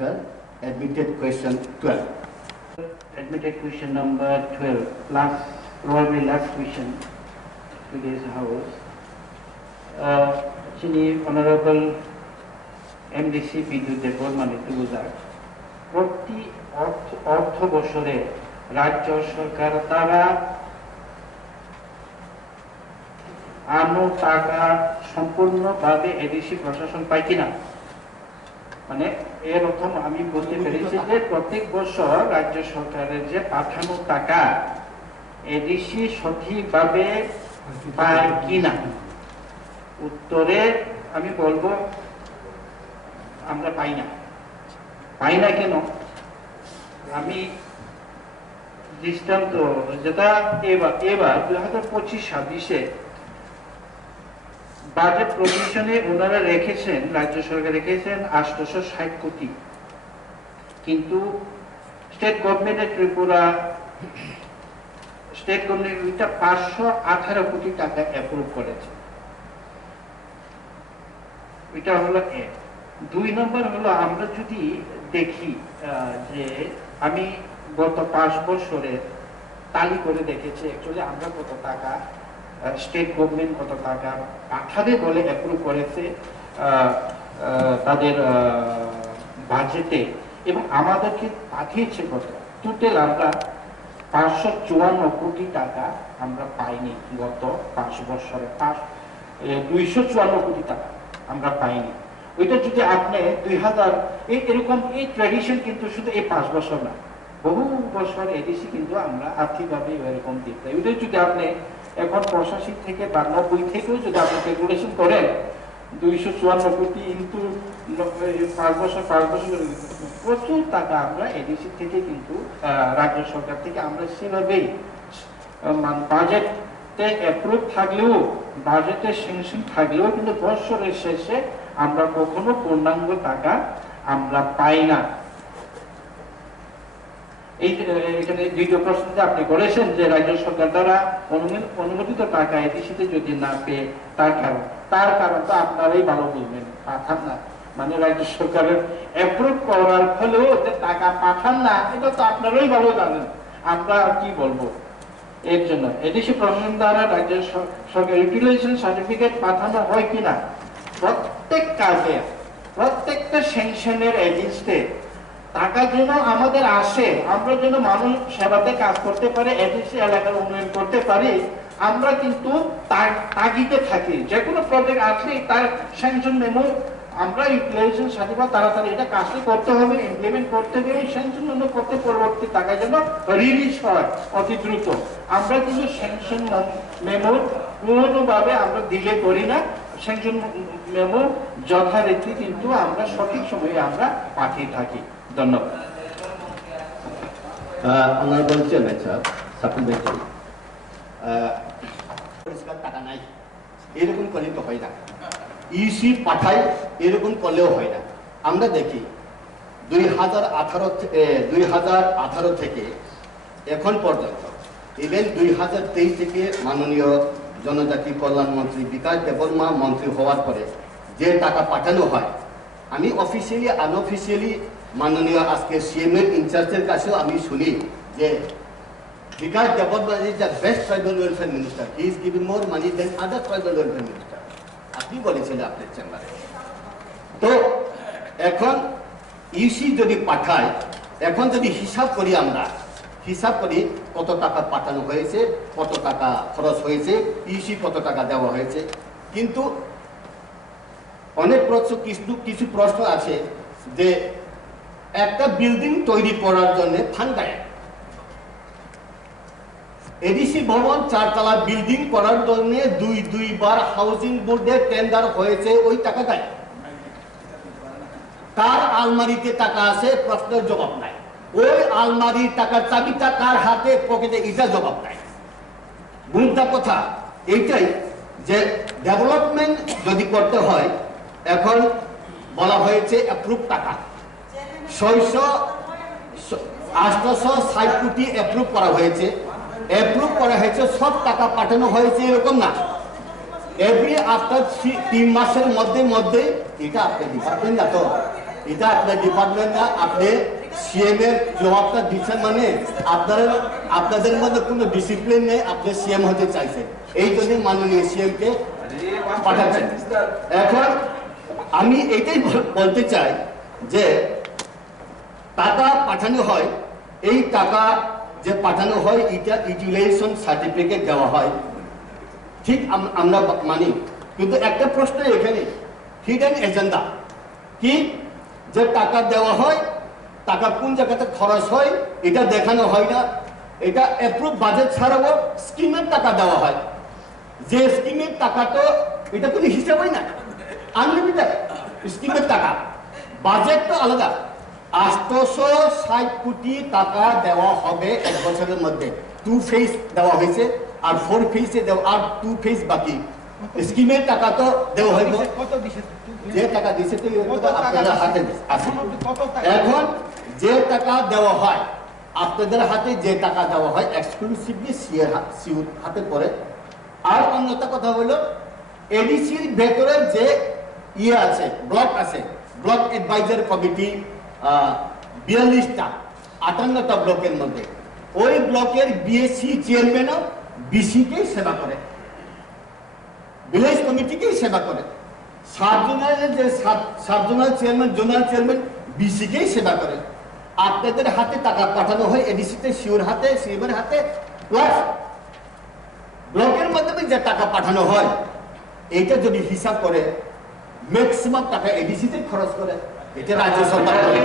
lecture, admitted question 12. Admitted question number 12, probably last question to this house. Actually, Honorable MDC বিদ্যুৎ দেববর্মা তুলুজার প্রতি অর্থ বছরে রাজ্য সরকার তারা আনো টাকা সম্পূর্ণভাবে এডিসি প্রশাসন পায় কিনা, মানে এর অর্থ আমি বলতে পেরেছি যে প্রত্যেক বছর রাজ্য সরকারের যে পাঠানো টাকা এডিসি সঠিকভাবে পায় কিনা। উত্তরে আমি বলবো আমরা পাই না। কেন? আমি দৃষ্টান্ত যেটা এবার 2025-26-এ বাজেট প্রভিশনে ওনারা রেখেছেন, রাজ্য সরকার রেখেছেন 860 কোটি, কিন্তু স্টেট গভর্নমেন্টের ত্রিপুরা স্টেট গভর্নমেন্ট 518 কোটি টাকা অ্যাপ্রুভ করেছে। এটা হলো এক। 2 নম্বর হলো আমরা যদি দেখি যে আমি গত 5 বছরে তালি করে দেখেছি অ্যাকচুয়ালি আমরা কত টাকা স্টেট গভর্নমেন্ট কত টাকা পাঠাবে বলে অ্যাপ্রুভ করেছে তাদের বাজেটে, এবং আমাদেরকে পাঠিয়েছে কত। টোটাল আমরা 554 কোটি টাকা আমরা পাইনি গত 5 বছরে। 254 কোটি টাকা আমরা পাইনি। ওইটা যদি আপনি 2000 এরকম এই ট্র্যাডিশন কিন্তু শুধু এই 5 বছর না, বহু বছর এডিসি কিন্তু আমরা আর্থিকভাবে এরকম দিতে। ওইটা যদি আপনি এখন 85 থেকে 92 থেকেও যদি আপনি ক্যালকুলেশন করেন 254 কোটি ইন্টু 5 বছর প্রচুর টাকা আমরা এডিসি থেকে কিন্তু রাজ্য সরকার থেকে আমরা সেভাবেই বাজেটে অ্যাপ্রুভ থাকলেও বাজেটে স্যাংশন থাকলেও কিন্তু বছরের শেষে আমরা কখনো পূর্ণাঙ্গ টাকা আমরা পাই না। এখানে দ্বিতীয় প্রশ্নটা আপনি করেছেন যে রাজ্য সরকার দ্বারা অনুমোদিত টাকা এডিসিতে যদি না পেয়ে তার কারণ তো আপনারাই ভালো বলবেন, পাঠান না, মানে রাজ্য সরকারের অ্যাপ্রুভ করার ফলেও যে টাকা পাঠান না, এটা তো আপনারাই ভালো জানেন, আমরা কি বলবো। এর জন্য এডিসি প্রশাসন দ্বারা রাজ্য সরকার ইউটিলাইজেশন সার্টিফিকেট পাঠানো হয় কিনা, প্রত্যেক কাজে প্রত্যেকটা স্যাংশনের এগেইনস্টে টাকা যেন আমাদের আসে, আমরা যেন মানুষ সেবাতে কাজ করতে পারে, এডিসি এলাকার উন্নয়ন করতে পারি, আমরা কিন্তু তাগিদে থাকি। যে কোনো প্রজেক্ট আসলে তার স্যাংশন মেমো আমরা ইউটিলাইজেশন সার্টিফিকেট তাড়াতাড়ি এটা কাজটি করতে হবে, ইমপ্লিমেন্ট করতে হবে, স্যাংশন মেমো করতে পরবর্তী টাকা যেন রিলিজ হয় অতি দ্রুত। আমরা কিন্তু স্যাংশন মেমো পুরোভাবে আমরা ডিলে করি না, স্যাংশন মেমো যথারীতি কিন্তু আমরা সঠিক সময়ে আমরা পাঠিয়ে থাকি। ধন্যবাদ। Honorable Chairman, sir, supplementary. পরিষ্কার টাকা নাই এরকম করলে তো হয় না, ইসি পাঠায় এরকম করলেও হয় না। আমরা দেখি 2018 থেকে এখন পর্যন্ত, ইভেন 2023 থেকে মাননীয় জনজাতি কল্যাণ মন্ত্রী বিকাশ দেববর্মা মন্ত্রী হওয়ার পরে যে টাকা পাঠানো হয়, আমি অফিসিয়ালি আনঅফিসিয়ালি মাননীয় আজকে সিএমের ইনচার্জের কাছেও আমি শুনি যে Bikash Debbarma is the best tribal welfare minister, he is giving more money than other tribal welfare minister. আপনি বলেছিলেন আপনার চেম্বারে। তো এখন ইউসি যদি পাঠায়, এখন যদি হিসাব করি, আমরা হিসাব করি কত টাকা পাঠানো হয়েছে, কত টাকা খরচ হয়েছে, ইউসি কত টাকা দেওয়া হয়েছে, কিন্তু অনেক প্রশ্ন কিছু প্রশ্ন আছে যে একটা বিল্ডিং তৈরি করার জন্য ফান্ড দেয়, এডিসি ভবন 4 তলা বিল্ডিং করার জন্য দুইবার হাউজিং বোর্ডে টেন্ডার হয়েছে, ওই টাকা দেয়। কার আলমারিতে টাকা আছে, প্রশ্নের জবাব নাই। ওই আলমারির টাকার চাবিটা কার হাতে পকেটে, এটা জবাব নাই। বুঝতা কথা এইটাই যে ডেভেলপমেন্ট যদি করতে হয়, এখন বলা হয়েছে অ্যাপ্রুভ টাকা 860 কোটি অ্যাপ্রুভ করা হয়েছে। সব টাকা পাঠানো হয়েছে এরকম না, এভরি আফটার 3 মাসের মধ্যে এটা আপনি ডিপার্টমেন্ট না, তো এটা আপনার ডিপার্টমেন্ট না, আপনি সিএম এর জবাবটা দিচ্ছেন, মানে আপনাদের মধ্যে কোনো ডিসিপ্লিন নেই, আপনি সিএম হতে চাইছেন, এই জন্য মাননীয় সিএম কে পাঠাচ্ছেন। এখন আমি এটাই বলতে চাই যে টাকা পাঠানো হয়, এই টাকা যে পাঠানো হয় এটা ইউটিলাইজেশন সার্টিফিকেট দেওয়া হয়, ঠিক আমরা মানি, কিন্তু একটা প্রশ্ন এখানে হিডেন এজেন্ডা কি, যে টাকা দেওয়া হয়, টাকা কোন জায়গাতে খরচ হয় এটা দেখানো হয় না। এটা অ্যাপ্রুভ বাজেট ছাড়াও স্কিমের টাকা দেওয়া হয়, যে স্কিমের টাকা তো এটা কোনো হিসাবই না, আনলিমিটেড স্কিমের টাকা, বাজেট তো আলাদা। 860 কোটি টাকা দেওয়া হবে এক বছরের মধ্যে, 2 ফেজ দেওয়া হয়েছে, আর 4 ফেজে দেওয়া, আর 2 ফেজ বাকি। স্কিমের টাকা তো দেওয়া হইব, যে টাকা দিয়েছে তো আপনাদের হাতে আছে। এখন যে টাকা দেওয়া হয়, আপনাদের হাতে যে টাকা দেওয়া হয় এক্সক্লুসিভলি সিউর হাতে পড়ে। আর অন্যটা কথা হলো এডিসির ভেতরে যে ইয়ে আছে, ব্লক আছে, ব্লক অ্যাডভাইজার কমিটি 42টা 58টা ব্লকের মধ্যে, ওই ব্লকের বিএসসি চেয়ারম্যানও বিসিকেই সেবা করে, ভিলেজ কমিটিকেই সেবা করে, সাব-জোনালের যে সাব-জোনাল চেয়ারম্যান, জোনাল চেয়ারম্যান বিসিকেই সেবা করে। আপনাদের হাতে টাকা পাঠানো হয় এডিসিতে, সিওর হাতে, সিএমের হাতে, প্লাস ব্লকের মাধ্যমে যে টাকা পাঠানো হয়, এইটা যদি হিসাব করে ম্যাক্সিমাম টাকা এডিসিতে খরচ করে, এটা রাজ্য সরকার করে।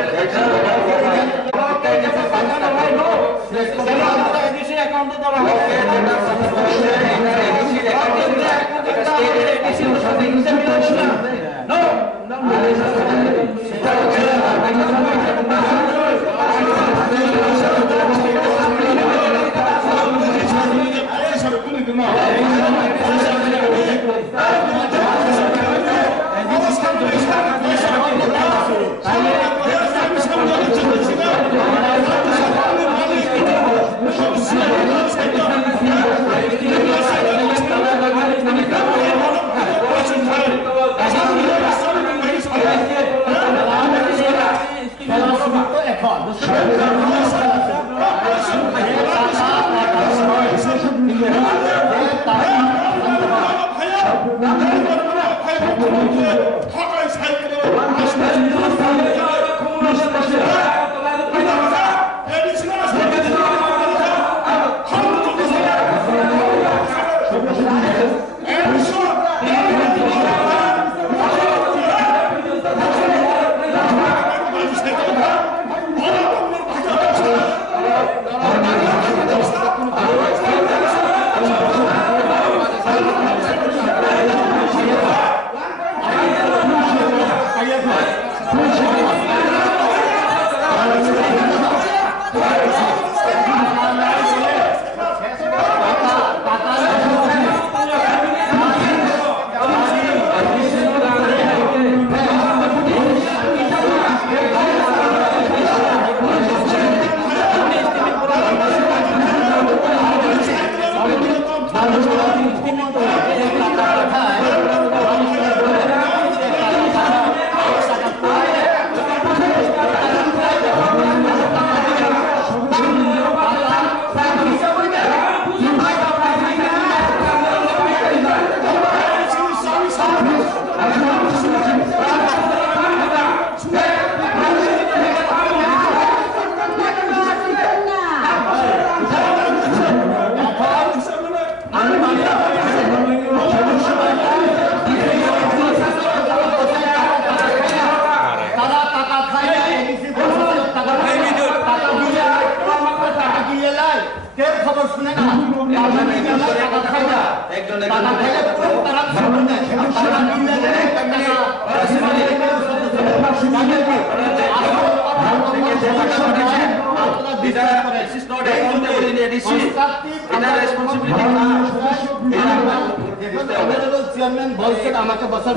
চেয়ারম্যান বলছেন আমাকে বছর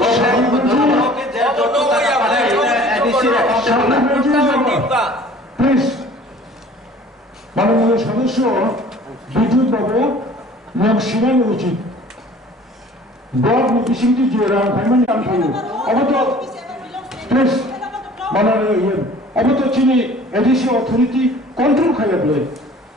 মাননীয় সদস্য বিদ্যুৎ বাবু নিয়ম শিরানো উচিত। ব্লক নির্দেশিত যে রাউন্ড ফাইমেন্ট অবত please manana yen abato chini edisi authority control khaya ble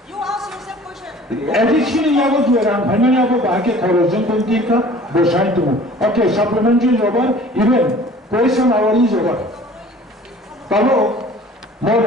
You ask yourself question. edisi ni yago duran bhanani abo baake khorojun kontinka bosai tu okay supplementary job even question hour is over talo more